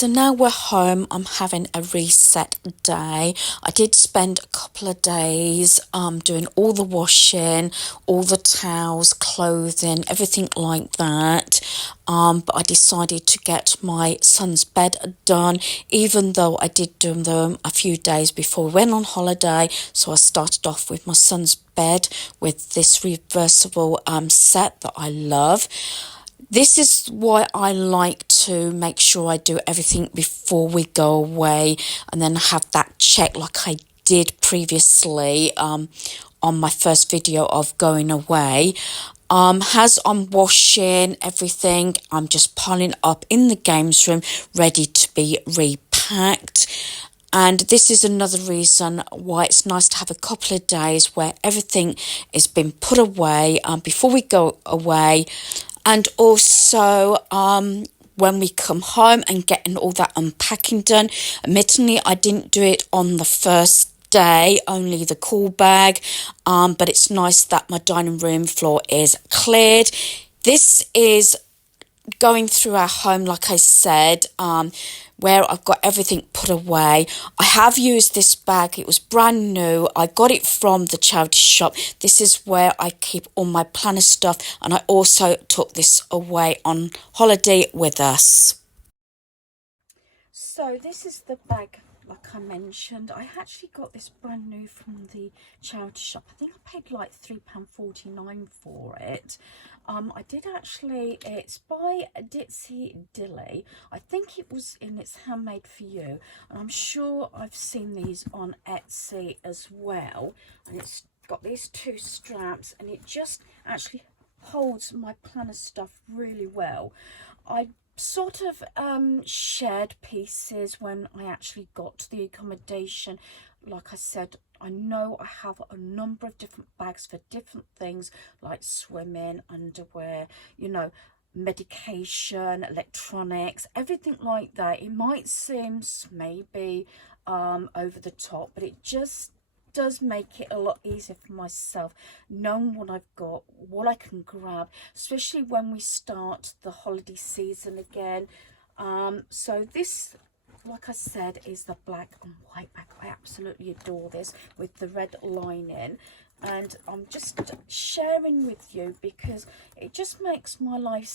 So now we're home. I'm having a reset day. I did spend a couple of days doing all the washing, all the towels, clothing, everything like that. But I decided to get my son's bed done, even though I did do them a few days before we went on holiday. So I started off with my son's bed with this reversible set that I love. This is why I like to make sure I do everything before we go away and then have that check like I did previously on my first video of going away. As I'm washing everything, I'm just piling up in the games room ready to be repacked. And this is another reason why it's nice to have a couple of days where everything is been put away before we go away. And also when we come home and getting all that unpacking done. Admittedly, I didn't do it on the first day, only the cool bag, but it's nice that my dining room floor is cleared. This is going through our home, like I said, where I've got everything put away. I have used this bag. It was brand new. I got it from the charity shop. This is where I keep all my planner stuff, and I also took this away on holiday with us. So this is the bag, like I mentioned. I actually got this brand new from the charity shop. I think I paid like £3.49 for it. I did actually, it's by Ditsy Dilly. I think it was in its Handmade for You, and I'm sure I've seen these on Etsy as well. And it's got these two straps, and it just actually holds my planner stuff really well. I sort of shared pieces when I actually got to the accommodation. Like I said, I know I have a number of different bags for different things like swimming, underwear, you know, medication, electronics, everything like that. It might seem maybe over the top, but it just does make it a lot easier for myself knowing what I've got, what I can grab, especially when we start the holiday season again. So this, like I said, is the black and white bag. I absolutely adore this with the red lining, and I'm just sharing with you because it just makes my life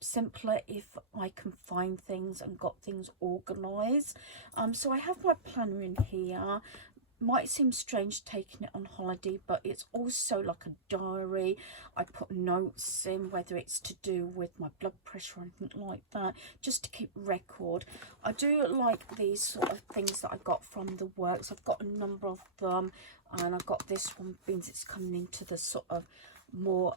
simpler if I can find things and got things organized. So I have my planner in here. Might seem strange taking it on holiday, but it's also like a diary. I put notes in, whether it's to do with my blood pressure or anything like that, just to keep record. I do like these sort of things that I got from the works. I've got a number of them, and I've got this one means it's coming into the sort of more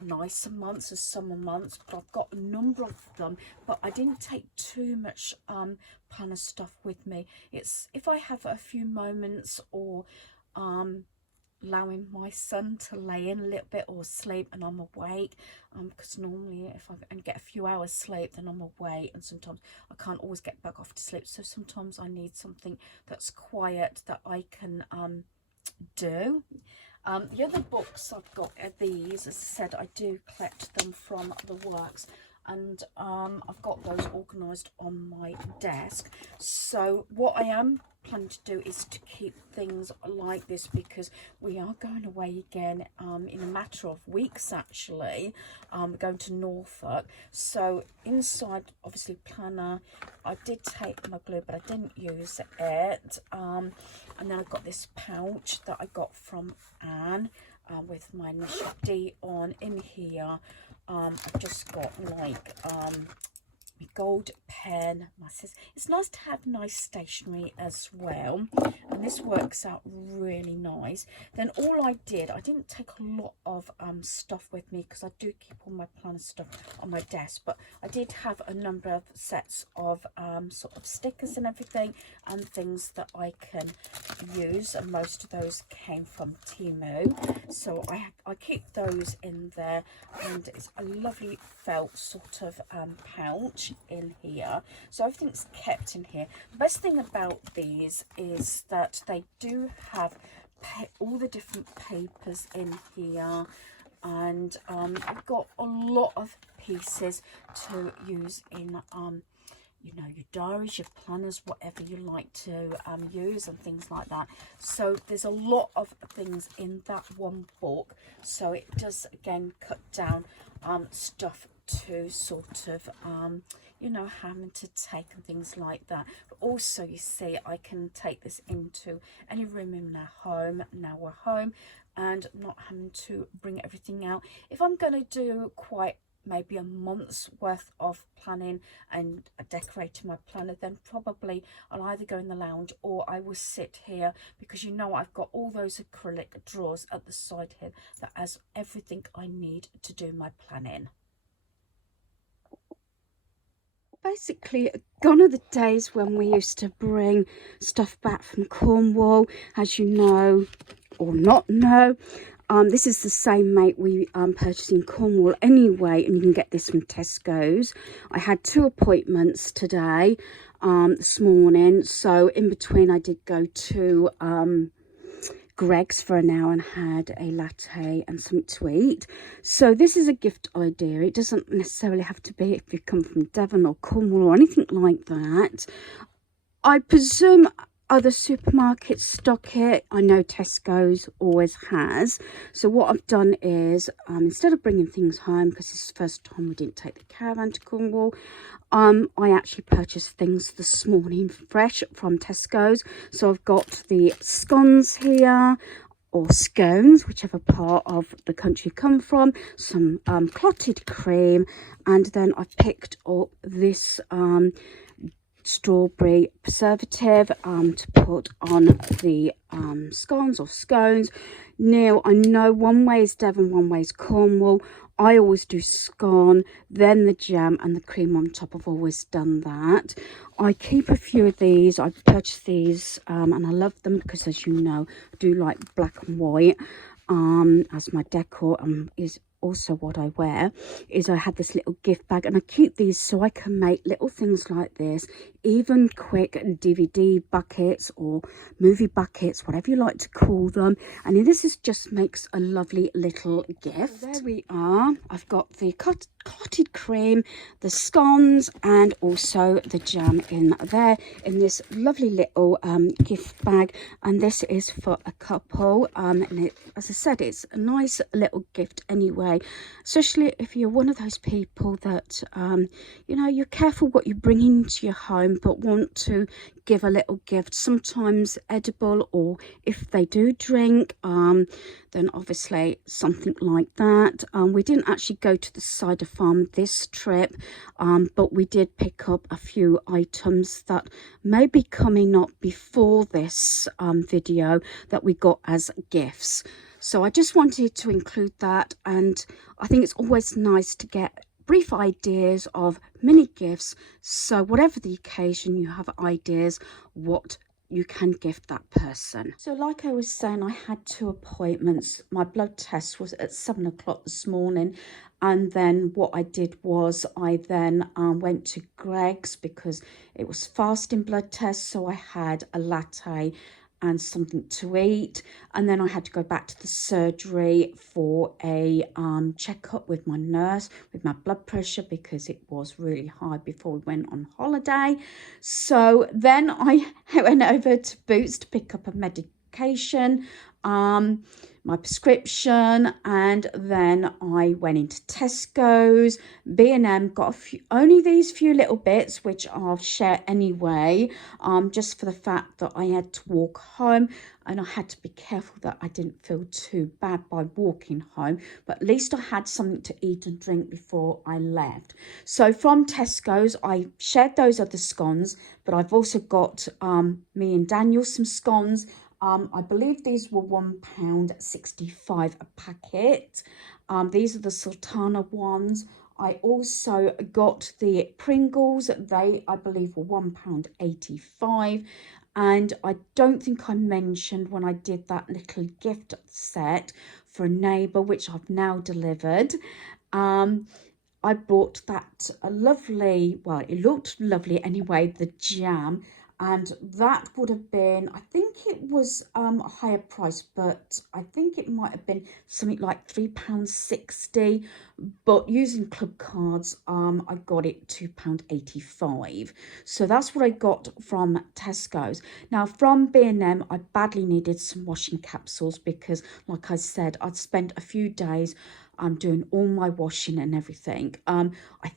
nicer months, as summer months, but I've got a number of them. But I didn't take too much planner stuff with me. It's if I have a few moments, or allowing my son to lay in a little bit or sleep and I'm awake, because normally if I and get a few hours sleep, then I'm awake, and sometimes I can't always get back off to sleep, so sometimes I need something that's quiet that I can do. The other books I've got are these. As I said, I do collect them from the works, and I've got those organised on my desk. So what I am planning to do is to keep things like this, because we are going away again in a matter of weeks actually. We're going to Norfolk, so inside obviously planner, I did take my glue but I didn't use it, and then I've got this pouch that I got from Anne with my initial D on in here. I've just got like my gold pen, my scissors. It's nice to have nice stationery as well, and this works out really nice. Then all I didn't take a lot of stuff with me, because I do keep all my planner stuff on my desk, but I did have a number of sets of sort of stickers and everything, and things that I can use, and most of those came from Temu, so I keep those in there. And it's a lovely felt sort of pouch in here, so everything's kept in here. The best thing about these is that they do have all the different papers in here, and I've got a lot of pieces to use in you know, your diaries, your planners, whatever you like to use and things like that. So there's a lot of things in that one book, so it does again cut down stuff to sort of you know, having to take and things like that. But also, you see, I can take this into any room in our home. Now we're home and not having to bring everything out. If I'm going to do quite maybe a month's worth of planning and decorating my planner, then probably I'll either go in the lounge or I will sit here, because you know I've got all those acrylic drawers at the side here that has everything I need to do my planning. Basically, gone are the days when we used to bring stuff back from Cornwall, as you know or not know. This is the same mate we purchased in Cornwall anyway, and you can get this from Tesco's. I had 2 appointments today, this morning, so in between I did go to Greggs for an hour and had a latte and something to eat. So this is a gift idea. It doesn't necessarily have to be if you come from Devon or Cornwall or anything like that. I presume other supermarkets stock it. I know Tesco's always has. So what I've done is, instead of bringing things home, because this is the first time we didn't take the caravan to Cornwall, I actually purchased things this morning fresh from Tesco's. So I've got the scones here, or scones, whichever part of the country you come from, some clotted cream, and then I picked up this strawberry preservative to put on the scones or scones. Now, I know one way is Devon, one way is Cornwall. I always do scone, then the jam and the cream on top. I've always done that. I keep a few of these. I purchased these and I love them because, as you know, I do like black and white as my decor, is also what I wear. Is I had this little gift bag, and I keep these so I can make little things like this, even quick DVD buckets or movie buckets, whatever you like to call them. And this just makes a lovely little gift. So there we are. I've got the clotted cream, the scones, and also the jam in there in this lovely little gift bag. And this is for a couple, and it, as I said, it's a nice little gift anyway, especially if you're one of those people that you know, you're careful what you bring into your home but want to give a little gift, sometimes edible, or if they do drink, then obviously something like that. We didn't actually go to the cider farm this trip, but we did pick up a few items that may be coming up before this video that we got as gifts. So I just wanted to include that, and I think it's always nice to get brief ideas of mini gifts, so whatever the occasion, you have ideas what you can gift that person. So like I was saying, I had 2 appointments. My blood test was at 7 o'clock this morning, and then what I did was I then went to Greggs because it was fasting blood test, so I had a latte and something to eat, and then I had to go back to the surgery for a checkup with my nurse with my blood pressure because it was really high before we went on holiday. So then I went over to Boots to pick up a medication, my prescription, and then I went into Tesco's, B&M, got only these few little bits which I'll share anyway, just for the fact that I had to walk home, and I had to be careful that I didn't feel too bad by walking home, but at least I had something to eat and drink before I left. So from Tesco's, I shared those other scones, but I've also got me and Daniel some scones. I believe these were £1.65 a packet. These are the Sultana ones. I also got the Pringles. They, I believe, were £1.85. And I don't think I mentioned when I did that little gift set for a neighbour, which I've now delivered. I bought that a lovely, well, it looked lovely anyway, the jam. and that would have been, I think it was a higher price, but I think it might have been something like £3.60, but using club cards I got it £2.85. So that's what I got from Tesco's. Now from B&M, I badly needed some washing capsules because, like I said, I'd spent a few days doing all my washing and everything. I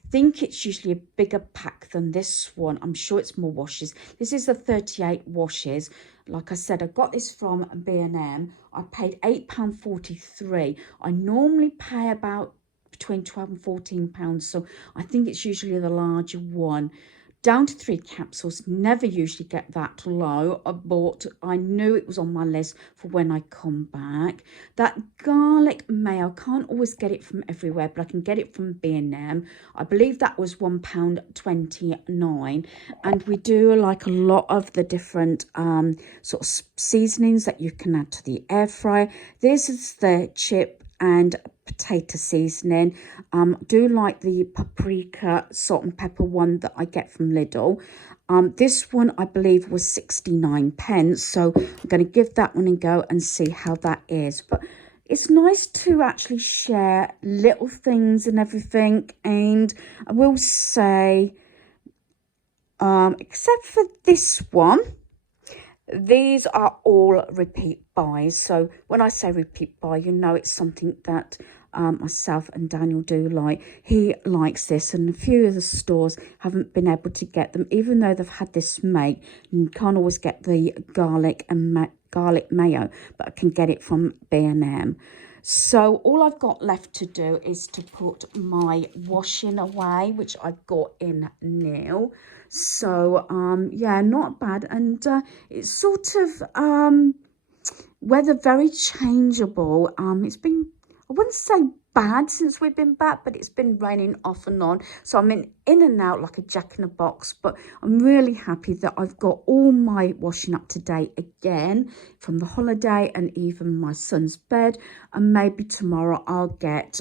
think it's usually a bigger pack than this one. I'm sure it's more washes. This is the 38 washes. Like I said, I got this from B&M. I paid £8.43. I normally pay about between £12 and £14, so I think it's usually the larger one. Down to 3 capsules, never usually get that low, but I knew it was on my list for when I come back. That garlic mayo, can't always get it from everywhere, but I can get it from B&M. I believe that was £1.29, and we do like a lot of the different sort of seasonings that you can add to the air fryer. This is the chip and potato seasoning. Do like the paprika salt and pepper one that I get from Lidl. This one I believe was 69p, so I'm going to give that one a go and see how that is. But it's nice to actually share little things and everything, and I will say except for this one, these are all repeat buys. So when I say repeat buy, you know it's something that myself and Daniel do like. He likes this, and a few of the stores haven't been able to get them, even though they've had this made. You can't always get the garlic and garlic mayo, but I can get it from B&M. So all I've got left to do is to put my washing away, which I've got in now. So yeah, not bad. And it's sort of weather very changeable. It's been, I wouldn't say bad since we've been back, but it's been raining off and on, so I'm in and out like a jack in a box. But I'm really happy that I've got all my washing up to date again from the holiday, and even my son's bed, and maybe tomorrow I'll get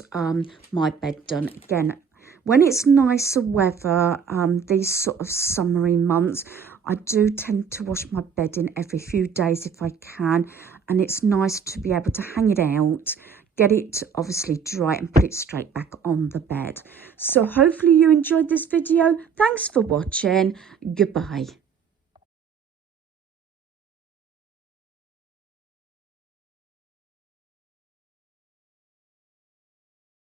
my bed done again. When it's nicer weather, these sort of summery months, I do tend to wash my bedding every few days if I can, and it's nice to be able to hang it out, get it obviously dry, and put it straight back on the bed. So hopefully you enjoyed this video. Thanks for watching. Goodbye.